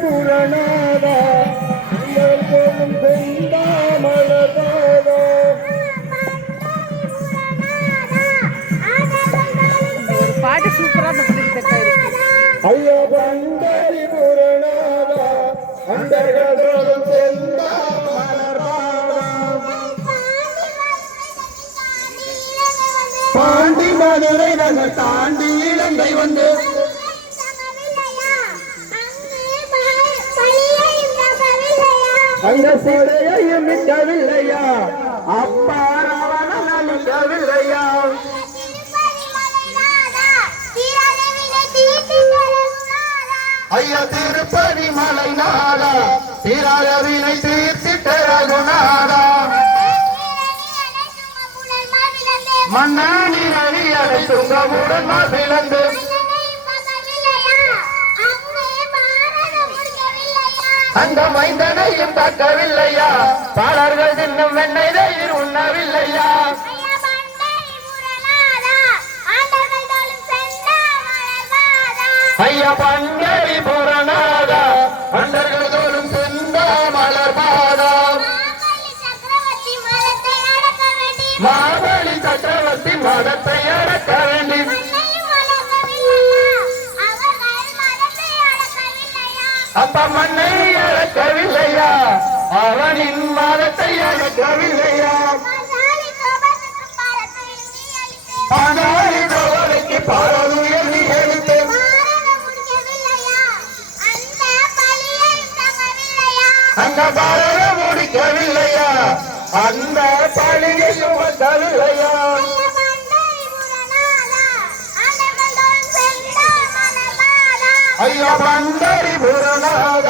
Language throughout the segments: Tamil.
புறநாதா உங்கள் போகும் ஒரு பாட்டு சூப்பரா ஐயா பண்டரி புறநாதா அண்டர்கள் போகும் செந்தாமலதாதா பாண்டி மதுரை நகர் தாண்டி இலங்கை வந்து அந்த சிறையையும் மிட்டவில்லையா அப்பா ராவணன் மிட்டவில்லையா ஐயா திருப்பதி மலை நாடா தீராதவினை தீர்த்திட்ட ரகுநாதா. மன்னாடி ரவி அடை துங்கமுடன் பிளந்து அந்த மைந்தனையும் தாக்கவில்லையா? பாலர்கள் தின்னும் வெண்ணெய் தயிர் உண்ணவில்லையா? ஐயா பங்கரி புறநாதா அண்டர்கள் தோறும் செந்தா மலர் பாதா மாபலி சக்கரவர்த்தி மதத்தை அடக்க வேண்டும் அப்ப மண்ணை அழக்கவில்லையா? அவனின் மரத்தை அடக்கவில்லையா ஆனாலி கோவலைக்கு பாரதுயர் நீ எடுத்து அந்த பாரத முடிக்கவில்லையா? அந்த பழியை ஐயா பந்தரி புறநாத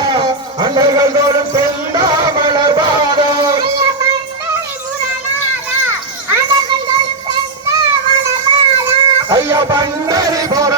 அன்னைகள் தோறும் செந்தாமலபாத ஐயா பந்தரி போ